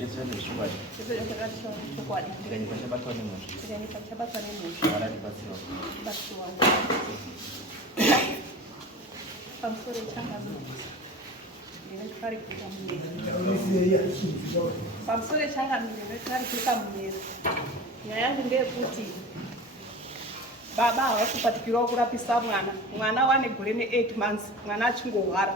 Chese chokwadi. Chese chokwadi. Ndikanyika chabatwa nemunhu. Ndikanyika chabatwa nemunhu. Akatibatsira. Batsirwa. Pamusoro changamire. Ndinekari kuita munero. Pamusoro changamire ndinekari kuita munero. Nyaya yangu ndeyekuti baba havakupatikirawo kurapisa mwana wane gore ne8 months, mwana achingorwara.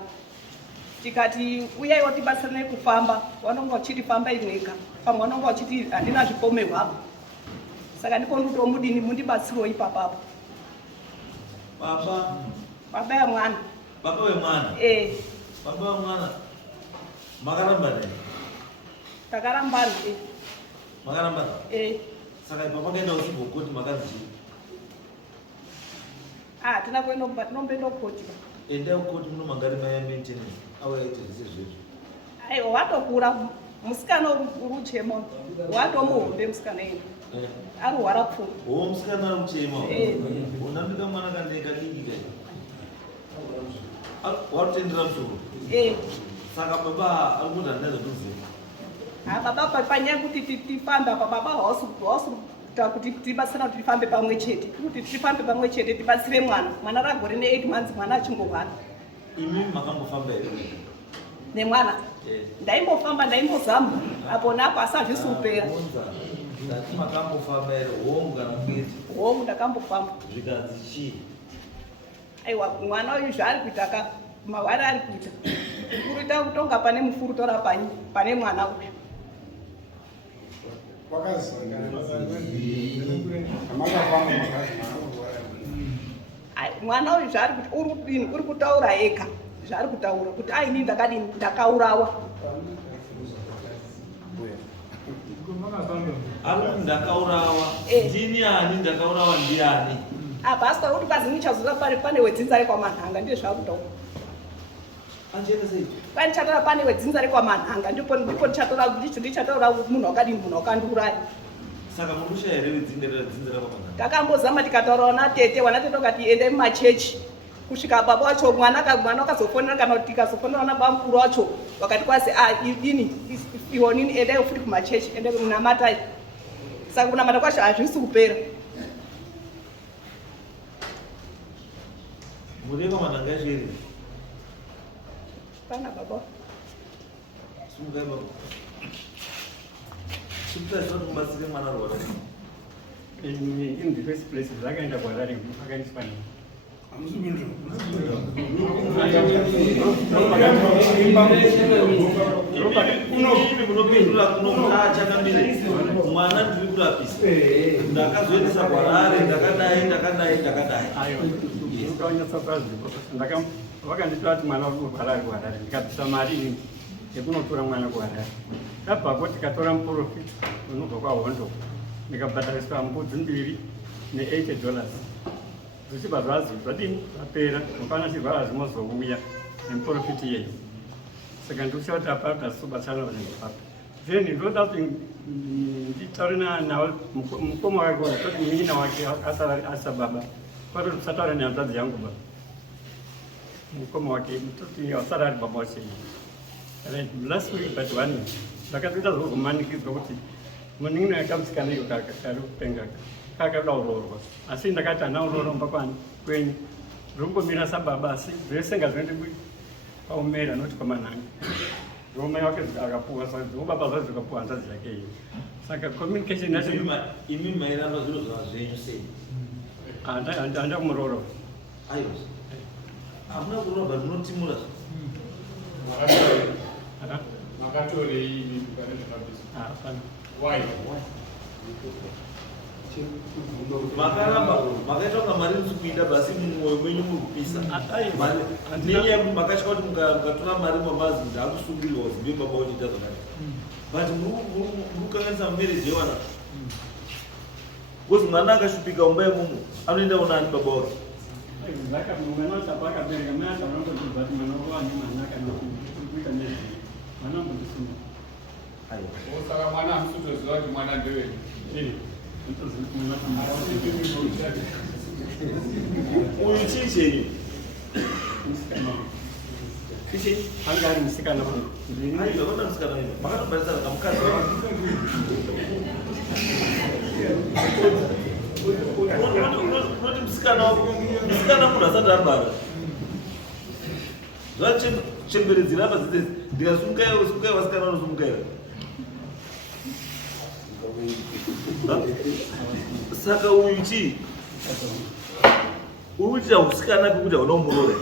Tikati uyaiwo tibatsirane kufamba, vanonga vachitifamba imwega, pamwe vanonga vachiti handina zvipomerwa. Saka ndipo ndotomudini mundibatsirewo ipapapo. Baba ya mwana. Baba wemwana? Baba wemwana. Makarambana? Takarambana. Makarambana? Saka papa kaenda usibhokoti makazi. Tina kuenda kukoti. Enda kukoti muno mangari maya maintenance. Awa yaite zvese. Aiwa watokura musikana uruchemo. Watomuhombe musikana yenu. Arwara pfumo. Oh, musikana aruchemo. Unandika mwana kandeka diki kai. Watendera msoro. Saka baba alikuda ndaza tuze. Baba panyaya kuti tifambe apa baba hawasu kuti tibatsira kuti tifambe pamwe chete. Kuti tifambe pamwe chete tibatsire mwana ragore ne8 months mwana achingorwara. Imi makambofamba here nemwana? Ndaimbofamba ndaimbozama apo napo asi hazvisi kupera. Ndati makambofamba here hongu kana kuita? Hongu ndakambofamba. Zvikanzi chii? Aiwa mwana uyu zvaari kuita mawari ari kuita kuruita kutonga pane mufurutora pane mwana uyu. Mwana uyu zvaari kuti uri kutaura ega zvaari kutaura kuti aini ndakadini ndakaurawa. Ari ndakaurawa. Ndini ani ndakaurawa ndiani? Basi kuti kwazi nichazora pane wedzinza rekwamanhanga ndiye zvakutaura. Anjenda sei? Panichatora pane wedzinza rekwamanhanga ndipo ndichataura munhu wakadini munhu wakandiuraya. Saka murusha here wedzinza rekwamanhanga? Takambozama tikataurawo natete wanatete ukati ende mumachechi kusvika baba wacho mwana akazofonera kana kuti tikazofonera nababa mukuru wacho wakati kwasi idini iwonini endai futi kumachechi ende munamatai. Saka kunamata kwacho hazvisi kupera. Mureva manhanga zviri? Pana baba. Sumukai baba. Sumukai kubatsira mwana rwara. In the first place, zvakaenda kwavari akaiswa nei? Munopindura kunomuta chakamire mwana ndiri kurapisa ndakazoendesa kwarare ndakadai. Vakanditoa kuti mwana uri kurwara ari kuharare ndikabvisa mari ini yekunotora mwana kuharare. Tabvako tikatora muprofiti unobva kwahondo ndikabhadhariswa mbudzi 2 ne$80 zvichibva zvazi zvadini zvapera mufana chirwara hazvimozouya nemuprofiti iyeyo. Saka ndikushava kuti apa tasobatsana vanendopapo then ndoda kuti nditaure nawo mukoma wake kuti munyina wake asababa kwatoti tisataura nehanzvadzi yangu baba mukoma wake toti asara ari baba wachei. Last week but 1 ndakatoita zvokumanikidzwa kuti munin'ina yakamusikana iyo kari kupenga kakadaurorwa asi ndakati hana unoromba kwenyu ndongomira sababa asi zvese ngazviendi paumera noti kwamanhanga roma wake akapuwa saka zvobaba zvacho zvikapuwa hanzvadzi yake iyo. Saka communication yacho imi mairamba zviro zvazvenyu sei? handa kumuroro. Aiwa hamuna kurorwa ndinotimura makatorei why makaramba makaita kunga mari iri kuinda basi mumwoyo menyu muri kupisa nenyaya yekuti makatya kuti mukatora mari mamazi ndaakusungirwa kuti ndiyo baba uchiita zvakati but muri kukanganisa mumereji yewana kozi mwana akashupika umba yemumu anoenda unani baba wake saka mwana hamusutoziva kuti mwana ndewenyu. uyu chii chenyu? Anga ari musikana wangu. Aiwa, kona musikana wangu. Makanobarisana kamukadzi wangu. unoti musikana munhu asati abara zvachemberedzira apa dzidzi ndikasumukaira vasikana vanosumukaira. Saka uyu chii uri kuitira usikana pekuti haunomurore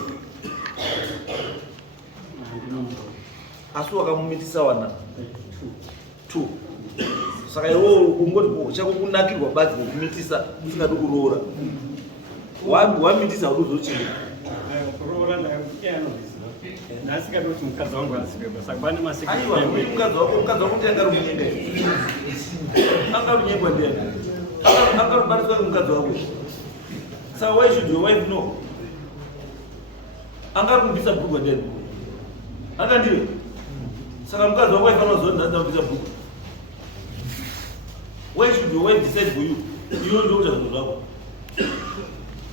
asi wakamumitisa wana 2. Saka iwo ungoti chako kunakirwa badzi kumitisa usingadi kuroora wamitisa uri uzochii kuroora ndasikatoti mukadzi wangu asipeba saka pane mukadzi wako kuti angarumunyenga angarunyengwa ndiani angarubariswa nemukadzi wako. Saka why should your wife know? Angarubvisa bhugwa ndiani angandiwe. Saka mukadzi wako aifanira kuziva kuti ndazida kubvisa bhugwa. Why should your wife decide for you? Iwe ndokuita zvinhu zvako.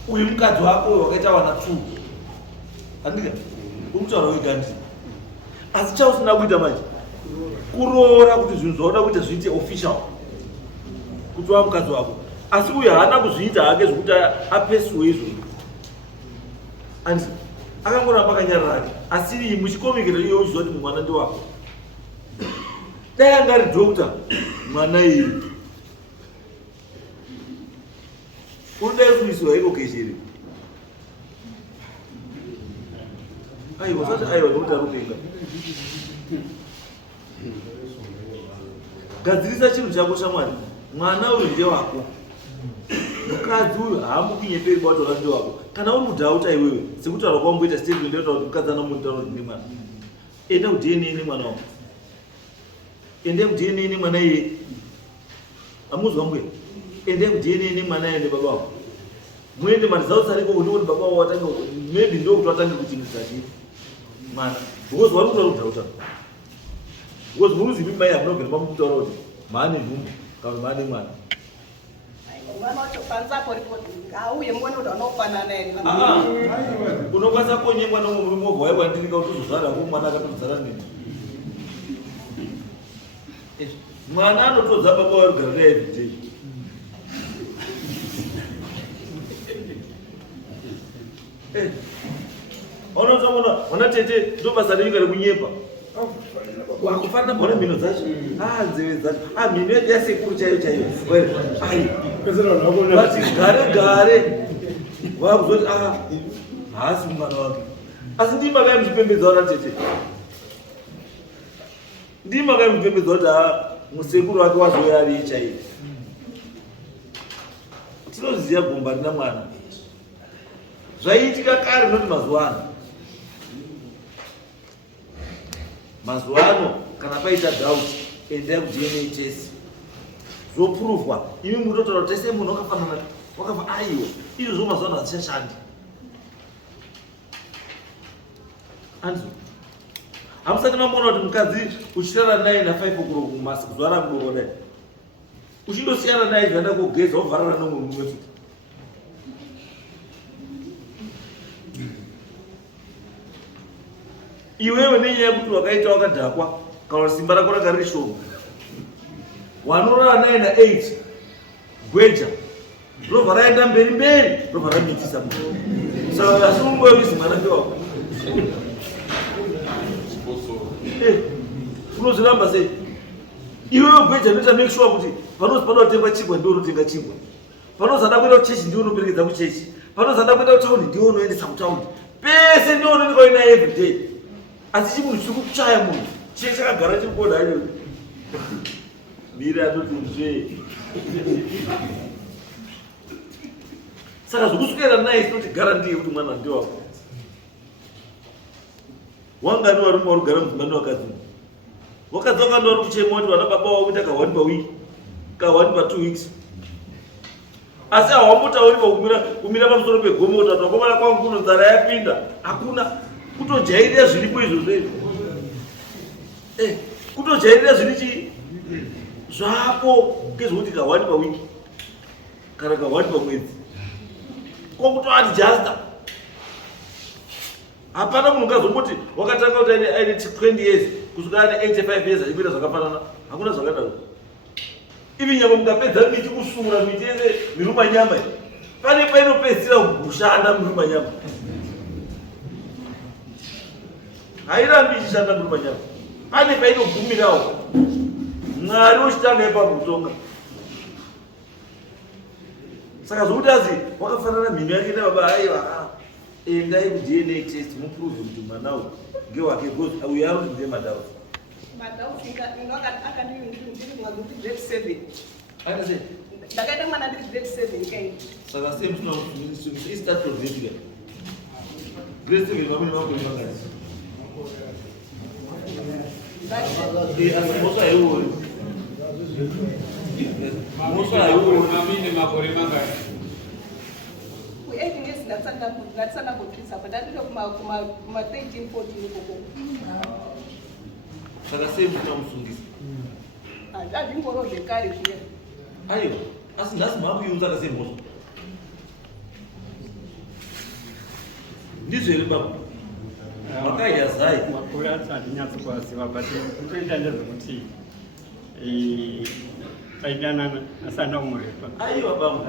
Uyu mukadzi wako wakaita wana 2 andika umutaura wegandi asi chausina kuita manje kuroora kuti zvinhu zvauda kuita zviite official kuti wa mukadzi wako asi uyu haana kuzviita hake zvokuti apesiwe izvozvo andi akangoramba akanyarara asi muchikomekera iyo uchiziva kuti mwana ndi wako. Dai anga ari dhokta mwana iyi unodai kuisiwa iko kesheri aiwa sati aiwa nokuti arupenga gadzirisa chinhu chako shamwari mwana uyu ndewako mukadzi uyu haambo kunyeperi batola ndewako kana uri mudhauta iwewe sekutaura kwamboita statement yotaura kuti mukadzi anomunitaura kuti ndimwana enda kudnn mwana wako ende kudnn mwana iye amuzwa mbuya ende kudnn mwana iye ndebaba wako muende maresults ariko kuti baba wako watanga maybe ndo kuti watange kuchingisa chii mwana because wari kutaura kudhauta because muruzivi mai hamunogenda pamukutaura kuti maane nhumbu kana maane mwana mwana wacho panzapo ripoti ngauye muone kuti vanofanana here unokwanisa konyengwa nomwe murume wobva waikwandirika kuti uzozvara ko mwana akatozara nini mwana anotodza baba warugara naye everyday unotomona ona tete ndo basa renyika rekunyepa wakufanira kuona mhino dzacho nzeve dzacho mhino yedu yasekuru chaiyo chaiyo bati gare gare wakuzoti haasi mwana wake asi ndimakai muchipembedza ona tete ndimakai muchipembedza kuti musekuru wake wazoya ariye chaiyo tinoziva gomba rina mwana zvaiitika kare noti mazuva ano kana paita doubt endai kudna test zvopruvwa imi mutotaura kuti tese munhu wakafanana wakafa aiwa izvozvo mazuva ano hadzichashandi anzo hamusati mamona kuti mukadzi uchitara naye na5 o'clock zuva rakudoko dai uchindosiyana naye zvaenda kogeza wovharana nomwe mumwe futi iwewe nenyaya yekuti wakaita wakadhakwa kana simba rako ranga riri shoma wanorara naye na8 gweja robva raenda mberi mberi robva ramitisa munhu saka asi ungowizi mwanake wako unozviramba sei iwewe gweja noita make sure kuti panozi panotengwa chingwa ndiwo unotenga chingwa panozi ada kuenda kuchechi ndiwo unoperekedza kuchechi panozi ada kuenda kutaundi ndiwo unoendesa kutaundi pese ndiwo unoendeka uinaye everyday asi chimunhu chiri kuchaya munhu chie chakagara chiri kuona ayo miri anoti mzvee saka zvokuswera naye sinoti gara ndiye kuti mwana ndewako wangani warume wari kugara mudzimani wakadzi wakadzi wakanda wari kuchema kuti vana baba wavo kuita ka1 pawiki ka1 pa2 weeks asi hawambotauri pakumira pamusoro pegomo kuti ati wakomana kwangu kuno nzara yapinda hakuna kutojairira zviripo izvozvo kutojairira zviri chii zvapo ngezvokuti ka1 pawiki kana ka1 pamwedzi kwakutoadjasta hapana munhu ungazomboti wakatanga kuti aine 20 years kusvika ane 85 years achikuita zvakafanana hakuna zvakadaro ivi nyama mukapedza miti kusura miti yese miruma nyama pane painopedzisira kushanda miruma nyama hairambi ichishanda miruma nyama pane painogumirawo Mwari uchitanga ipakutonga saka zvokuti azi wakafanana mhino yake nababa aiva endai ku-DNA test muprove kuti mwana uyu ngewake because we are in them adults. Madau akandiri grade 7. Akase Ndakaita mwana ndiri grade 7 kai. Saka same tuna start from grade 7 vamweni vako vangazi. Mosa aiori. Mosa aiori. Mamine makore mangazi. Ku-8 years ndatsanda kutrisa but ndatito kuma 13 14 koko. Saka same tuna musungisa. Ndingorode kare zviya. Aiwa, asi nhasi makuiudza kase mosa. Ndizvo here baba. Makaita zai. Makore acho handinyatsokwaziva but kutoita ndezvekuti taidanana asanda kumurepa. Aiwa baba.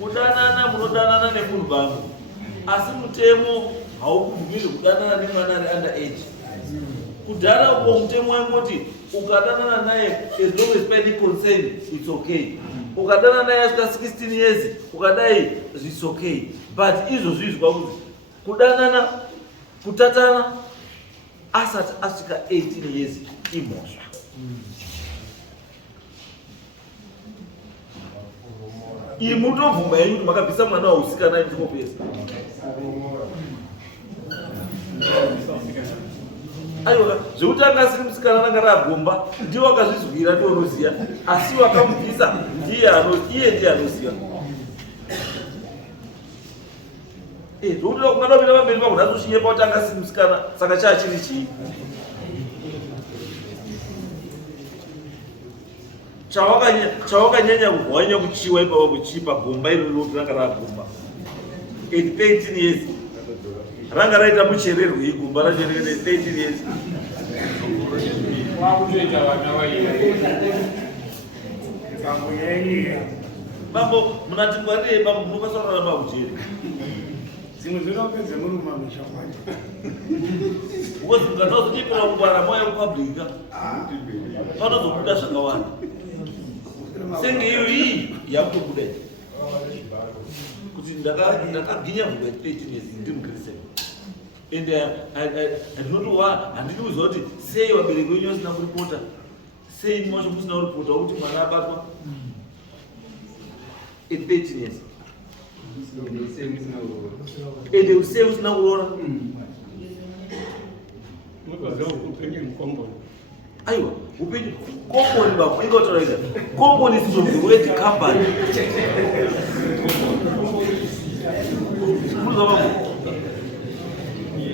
Kudanana munodanana nemunhu baba. Asi mutemo haukubvumiri kudanana nemwana ari under age. Kudhara uko mutemo wangoti ukadanana naye as long as paid consent it's okay. Ukadanana naye asvika 16 years ukadai it's okay. But izvo zvizwa kuti kudanana kutatana asati asvika 18 years imhosva. Iyi mutobvuma yenyu kuti makabvisa mwana wausikana ndikopesa. Aiwa, zvekuti anga asiri musikana anga ragomba ndiwo akazvizwira ndoroziya asi wakamubvisa iye ndiye anoziva. Zvokuti kumwana kupinda pamberi pako ndazoshinyepa kuti anga asiri musikana saka chaachiri chii. Chawakanyanya kuhwanya kuchiwa ipapa kuchipa gomba iroro ranga ragomba 18 years ranga raita muchererwe igomba racho 18 years Wakutoita vana bambo munatingwarire bambo munokasarana mahujeri zimwe zvinopedze muri mumamisha mwacho ukozi mukatozotipira kungwara moyo kupablika panozobuda zvakawanda senge iyo iyi yakutobuda kuti ndakaginya vhugwa 13 years ndiri mukristian ende ndinotowa handidi kuziva kuti sei vabereki venyu vasina kuripota sei macho musina kuripota kuti mwana abatwa 13 years ende usei usina kuroora aiwa upenyu komboni bako ingotoraita komboni is from the word company.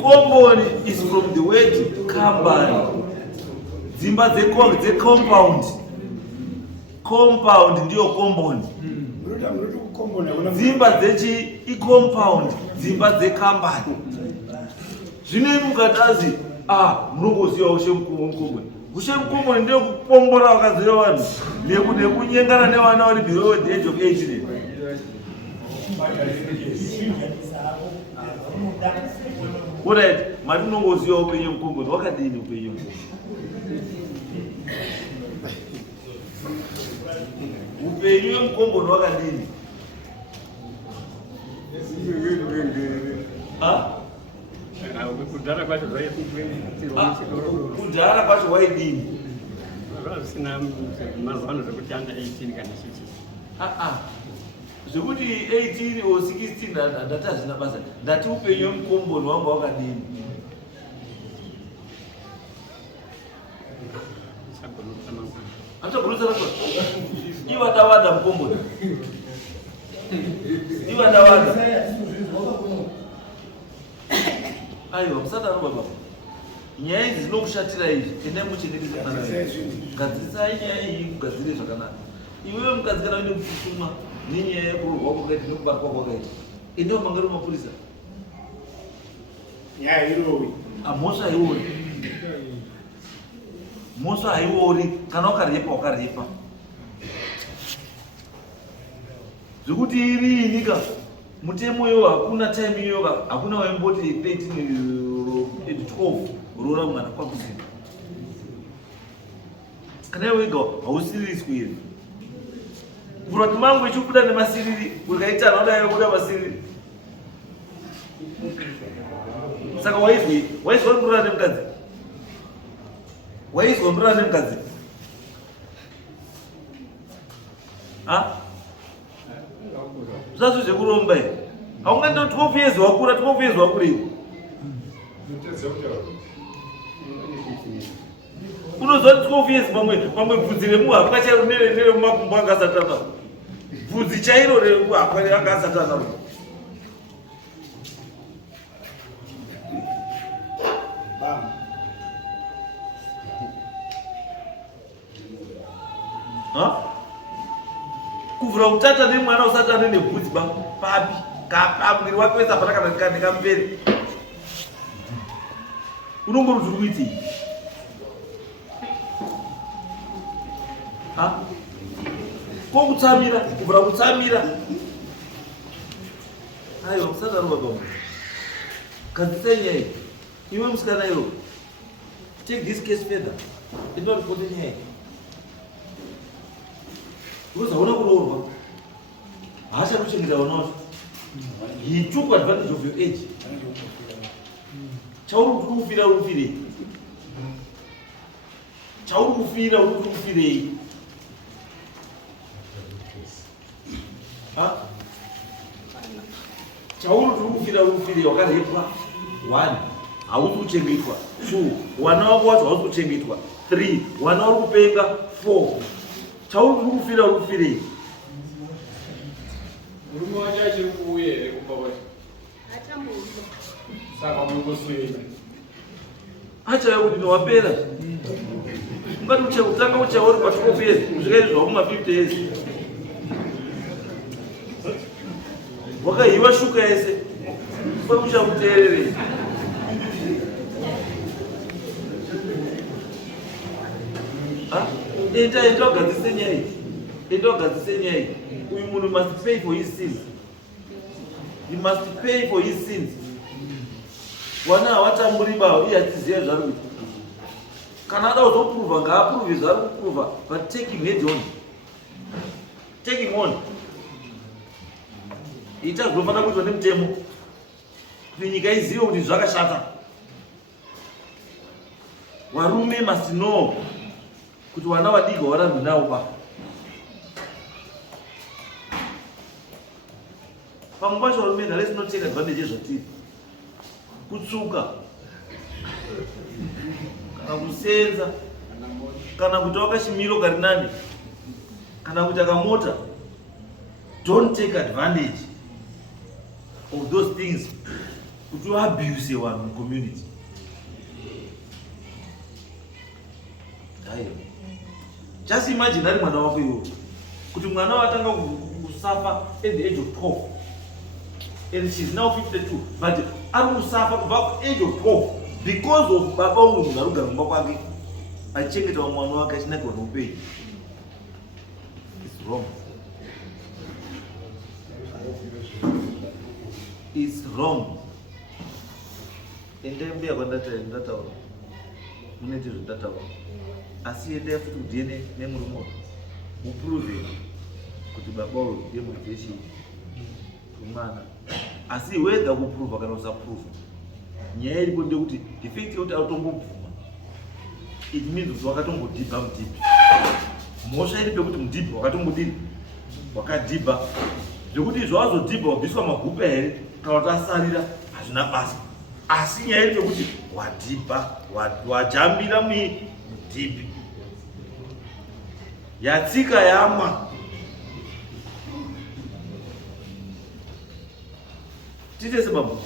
Komboni is from the word company. Dzimba dze-compound. Compound ndiyo komboni. Dzimba dzechi i-compound. Dzimba dze-company. Zvine mukatazi munongoziva ushe mukomboni. Ushe mukomboni ndiyo kupombora vakaziva vanhu nekunyengana nevana vari below the age of 18. Alright, mari munongoziva upenyu mukomboni wakadini upenyu mukomboni. Upenyu hwemukomboni wakadini. Kudhara kwacho kudhara kwacho waidini zvisina mazano zvekuti anda 18 kana chichi zvekuti 18 or 16 ndati hazvina basa ndati upenyu hwemukomboni wanga wakadini. Achagurusa rakwa iwadawada mukomboni iwadawada. Aiwa musadaro baba, nyaya idzi dzinokushatira izvi endai muchengetedze mwana wenyu. Gadzirisai nyaya iyi kugadzire zvakanaka. Iwewe mukadzi kana uine kufushumwa nenyaya yekurorwa kwakaita nekubatwa kwakaita endawo mangari mumapurisa. nyaya irowi Mhosva haiori. Mhosva haiori kana ukarepa ukarepa. zvekuti iri inika mutemo iwo hakuna time iyoka hakuna waimboti 13 roora mwana kwakusina kana iwe wega hausiririswi iri kuroti mangu ichikubuda nemasiriri ukaitana udayo kuda masiriri saka waizwa ndurana nemukadzi waizwa ndurana nemukadzi zvazvo zvekuromba i haunganda 12 years wakura 12 years wakuriwo unozva 12 years pamwe bvudzi remuhapwa chairo neremumakumbo angasatana bvudzi chairo remuhapwa angasatana kuvhura kutata nemwana usati ane nebvudzi papi mwiri wake wese hapana kana nekamupere unongori zviri kuitii kokutsamira kuvhura kutsamira aiwa musadarowa pamwe kadzisai nyaya iwe musikana iro take this case further inoripote nyaya because hauna kuroorwa haachatochengeta vanacho he took advantage of your age chauri kuti kufira urufirei chauri kufira uri kuti kufirei chauri kuti kufira urufirei wakarepwa 1 hausi kuchengetwa 2 wana wako wacho hausi kuchengetwa 3 wana uri kupenga 4 chauri kuti kufira urufirei murume wacho achiri kuuya here kumba kwacho saka munosuei achaya kuti newapera ungati utanga uchaya uri pa12 years kusvika izvi zvakuma 50 years wakahiwa shuka yese kwekuchakuteererei endawagadzise nyaya endawagadzise nyaya uyu munhu must pay for his sins. He must pay for his sins. Wana hawatamburi bavo iye atiziva zvari kuita kana ada kuzoprova ngaaprove zvari kuprova but taking head on taking on ichazofanira kuitwa nemutemo kuti nyika izive kuti zvakashata. Varume must know kuti vana vadiki varambi navo pa pamwe pacho varume let's not take advantage yezvatiri kutsuka kana kusenza kana kuti wakashimiro kari nani kana kuti akamota. Don't take advantage of those things kuti abuse vanhu mucommunity. Just imagine ari mwana wako iwo kuti mwana watanga kusafa at the age of 12 and she's now 52 but ari kusafa kubva ku age of 12 because of baba munhu ari kugara mumba kwake achichengeta mwana wake achinakirwa noupenyu. It's wrong. It's wrong. Ende mbiya kwandataura munoite zvandataura asi ende futi kudhiene nemurume muprove kuti baba uyu ndemuvheshini kumwana asi wega kuprova kana usaprova nyaya iripo ndekuti defect yekuti autombobvuma it means kuti wakatombodhibha mudhibhi. Mhosva iri pekuti mudhibhi wakatombodini wakadhibha zvekuti zvawazodhibha wabviswa magupa here kana kuti asarira hazvina basa asi nyaya iri pekuti wadhibha wajambira mudhibhi yatsika yamwa. Tite sababu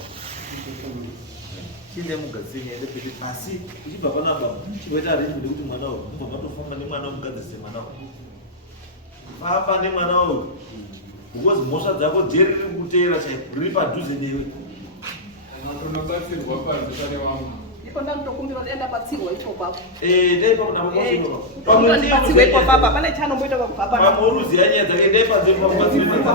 chinde mugadzise nyaya ndepete asi uchibva panapa chiboita arrangement kuti mwana uyu mbobva tofamba nemwana umugadzise mwana uyu famba nemwana uyu because mhosva dzako dzeriri kuteera chaiko riri padhuze newe tonobatsirwa panze pane wamwe ndipo ndanotokumbira kuti enda patsirwa ipo papo Dai pa namokoso. patsirwa ipo papa pane chanomboita pakubva Pamuruzi yanyedza ke dai pa zepa kwa zepa.